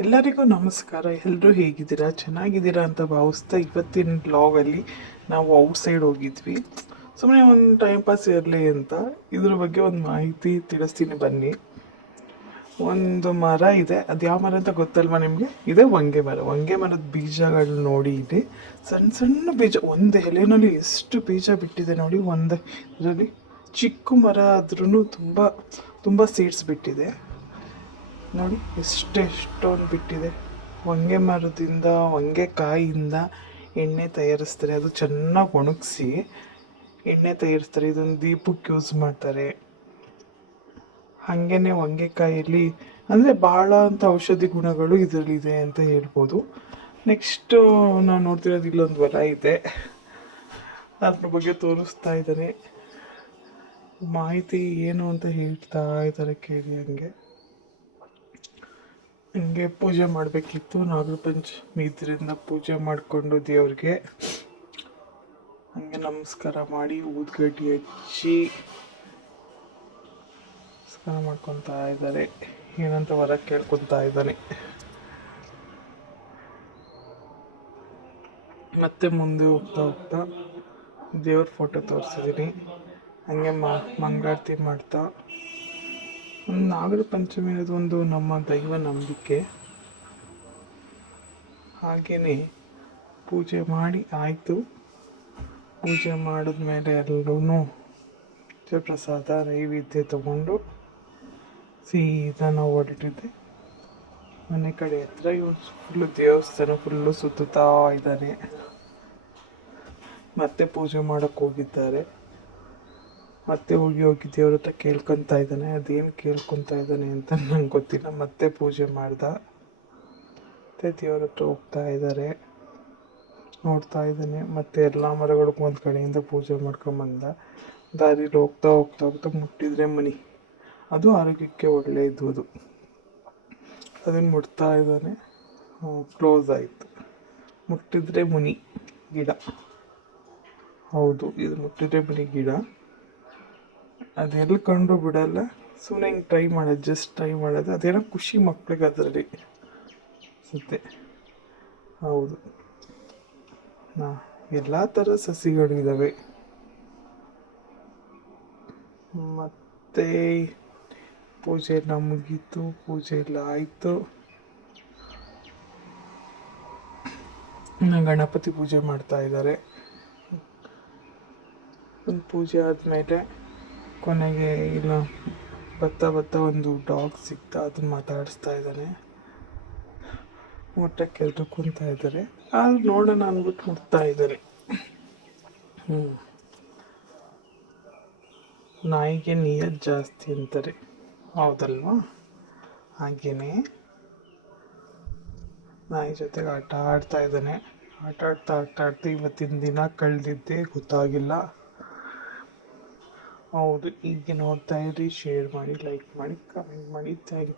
ಎಲ್ಲರಿಗೂ ನಮಸ್ಕಾರ. ಎಲ್ಲರೂ ಹೇಗಿದ್ದೀರಾ? ಚೆನ್ನಾಗಿದ್ದೀರಾ ಅಂತ ಭಾವಿಸ್ತಾ ಇವತ್ತಿನ ಬ್ಲಾಗಲ್ಲಿ ನಾವು ಔಟ್ಸೈಡ್ ಹೋಗಿದ್ವಿ. ಸುಮ್ಮನೆ ಒಂದು ಟೈಮ್ ಪಾಸ್ ಇರಲಿ ಅಂತ ಇದ್ರ ಬಗ್ಗೆ ಒಂದು ಮಾಹಿತಿ ತಿಳಿಸ್ತೀನಿ ಬನ್ನಿ. ಒಂದು ಮರ ಇದೆ, ಅದು ಯಾವ ಮರ ಅಂತ ಗೊತ್ತಲ್ವಾ ನಿಮಗೆ? ಇದೇ ಹೊಂಗೆ ಮರದ ಬೀಜಗಳು ನೋಡಿ. ಇಲ್ಲಿ ಸಣ್ಣ ಸಣ್ಣ ಬೀಜ, ಒಂದು ಎಲೆನಲ್ಲಿ ಎಷ್ಟು ಬೀಜ ಬಿಟ್ಟಿದೆ ನೋಡಿ. ಒಂದು ಇದರಲ್ಲಿ ಚಿಕ್ಕ ಮರ ಆದ್ರೂ ತುಂಬ ತುಂಬ ಸೀಡ್ಸ್ ಬಿಟ್ಟಿದೆ ನೋಡಿ. ಎಷ್ಟೊಂದು ಬಿಟ್ಟಿದೆ. ಹೊಂಗೆ ಮರದಿಂದ, ಹೊಂಗೆಕಾಯಿಂದ ಎಣ್ಣೆ ತಯಾರಿಸ್ತಾರೆ. ಅದು ಚೆನ್ನಾಗಿ ಒಣಗಿಸಿ ಎಣ್ಣೆ ತಯಾರಿಸ್ತಾರೆ. ಇದನ್ನು ದೀಪಕ್ಕೆ ಯೂಸ್ ಮಾಡ್ತಾರೆ. ಹಾಗೇನೆ ಹೊಂಗೆಕಾಯಲ್ಲಿ ಅಂದರೆ ಭಾಳ ಅಂತ ಔಷಧಿ ಗುಣಗಳು ಇದರಲ್ಲಿದೆ ಅಂತ ಹೇಳ್ಬೋದು. ನೆಕ್ಸ್ಟು ನಾವು ನೋಡ್ತಿರೋದು ಇಲ್ಲೊಂದು ಹೊಲ ಇದೆ, ಅದ್ರ ಬಗ್ಗೆ ತೋರಿಸ್ತಾ ಇದ್ದಾರೆ. ಮಾಹಿತಿ ಏನು ಅಂತ ಹೇಳ್ತಾ ಇದ್ದಾರೆ, ಕೇಳಿ. ಹಂಗೆ ಪೂಜೆ ಮಾಡಬೇಕಿತ್ತು. ನಾಗರ ಪಂಚಮಿ ಇದರಿಂದ ಪೂಜೆ ಮಾಡಿಕೊಂಡು ದೇವ್ರಿಗೆ ಹಂಗೆ ನಮಸ್ಕಾರ ಮಾಡಿ ಊದ್ಗಡ್ಡಿ ಹಚ್ಚಿ ನಮಸ್ಕಾರ ಮಾಡ್ಕೊತಾ ಇದ್ದಾರೆ. ಏನಂತ ವರ ಕೇಳ್ಕೊತಾ ಇದ್ದಾನೆ. ಮತ್ತೆ ಮುಂದೆ ಹೋಗ್ತಾ ಹೋಗ್ತಾ ದೇವ್ರ ಫೋಟೋ ತೋರಿಸಿದ್ದೀನಿ. ಹಂಗೆ ಮಂಗಳಾರತಿ ಮಾಡ್ತಾ ನಾಗರ ಪಂಚಮಿ ಅನ್ನೋದು ಒಂದು ನಮ್ಮ ದೈವ ನಂಬಿಕೆ. ಹಾಗೆಯೇ ಪೂಜೆ ಮಾಡಿ ಆಯಿತು. ಪೂಜೆ ಮಾಡಿದ್ಮೇಲೆ ಎಲ್ಲರೂ ಪ್ರಸಾದ ನೈವೇದ್ಯ ತಗೊಂಡು ಸೀದಾ ನಾವು ಹೊರಟಿದ್ದೆ ಮನೆ ಕಡೆ ಹತ್ರ. ಇವನು ಫುಲ್ಲು ದೇವಸ್ಥಾನ ಫುಲ್ಲು ಸುತ್ತುತ್ತಾ ಇದ್ದಾನೆ. ಮತ್ತೆ ಪೂಜೆ ಮಾಡೋಕ್ಕೆ ಹೋಗಿದ್ದಾರೆ. ಮತ್ತೆ ಹೋಗಿ ದೇವ್ರ ಹತ್ರ ಕೇಳ್ಕೊತಾ ಇದ್ದಾನೆ. ಅದೇನು ಕೇಳ್ಕೊತಾ ಇದ್ದಾನೆ ಅಂತ ನಂಗೆ ಗೊತ್ತಿಲ್ಲ. ಮತ್ತೆ ಪೂಜೆ ಮಾಡ್ದ. ಮತ್ತೆ ದೇವ್ರ ಹತ್ರ ಹೋಗ್ತಾ ಇದ್ದಾರೆ, ನೋಡ್ತಾ ಇದ್ದಾನೆ. ಮತ್ತೆ ಎಲ್ಲ ಮರಗಳಿಗೂ ಒಂದು ಕಡೆಯಿಂದ ಪೂಜೆ ಮಾಡ್ಕೊಂಬಂದ. ದಾರಿಲಿ ಹೋಗ್ತಾ ಹೋಗ್ತಾ ಹೋಗ್ತಾ ಮುಟ್ಟಿದ್ರೆ ಮನಿ, ಅದು ಆರೋಗ್ಯಕ್ಕೆ ಒಳ್ಳೆಯದು. ಅದನ್ನು ಮುಟ್ತಾ ಇದ್ದಾನೆ. ಕ್ಲೋಸ್ ಆಯಿತು. ಮುಟ್ಟಿದ್ರೆ ಮುನಿ ಗಿಡ. ಹೌದು, ಇದು ಮುಟ್ಟಿದ್ರೆ ಮುನಿ ಗಿಡ. ಅದೆಲ್ಲಿ ಕಂಡು ಬಿಡಲ್ಲ. ಸುಮ್ಮನೆ ಹಿಂಗೆ ಟ್ರೈ ಮಾಡೋದು, ಜಸ್ಟ್ ಟ್ರೈ ಮಾಡೋದು. ಅದೇನೋ ಖುಷಿ ಮಕ್ಳಿಗೆ ಅದರಲ್ಲಿ ಸುತ್ತೆ. ಹೌದು, ಎಲ್ಲ ಥರ ಸಸಿಗಳು ಇದ್ದಾವೆ. ಮತ್ತು ಪೂಜೆ ಎಲ್ಲ ಮುಗೀತು. ಪೂಜೆ ಎಲ್ಲ ಆಯಿತು. ಗಣಪತಿ ಪೂಜೆ ಮಾಡ್ತಾ ಇದ್ದಾರೆ. ಒಂದು ಪೂಜೆ ಆದಮೇಲೆ ಕೊನೆಗೆ ಇಲ್ಲ ಬತ್ತ ಒಂದು ಡಾಗ್ ಸಿಗ್ತಾ, ಅದನ್ನ ಮಾತಾಡಿಸ್ತಾ ಇದ್ದಾನೆ. ಊಟಕ್ಕೆ ಎಲ್ಲರೂ ಕುಂತಾ ಇದ್ದಾರೆ. ಆದ್ರೂ ನೋಡೋಣ ಅಂದ್ಬಿಟ್ಟು ಮುಟ್ತಾ ಇದ್ದಾರೆ. ನಾಯಿಗೆ ನಿಯತ್ ಜಾಸ್ತಿ ಅಂತಾರೆ, ಹೌದಲ್ವಾ? ಹಾಗೇನೆ ನಾಯಿ ಜೊತೆಗೆ ಆಟ ಆಡ್ತಾ ಇದ್ದಾನೆ. ಆಟ ಆಡ್ತಾ ಇವತ್ತಿನ ದಿನ ಕಳೆದಿದ್ದೆ ಗೊತ್ತಾಗಿಲ್ಲ. ಹೌದು, ಹೀಗೆ ನೋಡ್ತಾ ಇರಿ. ಶೇರ್ ಮಾಡಿ, ಲೈಕ್ ಮಾಡಿ, ಕಮೆಂಟ್ ಮಾಡಿ. Thank you.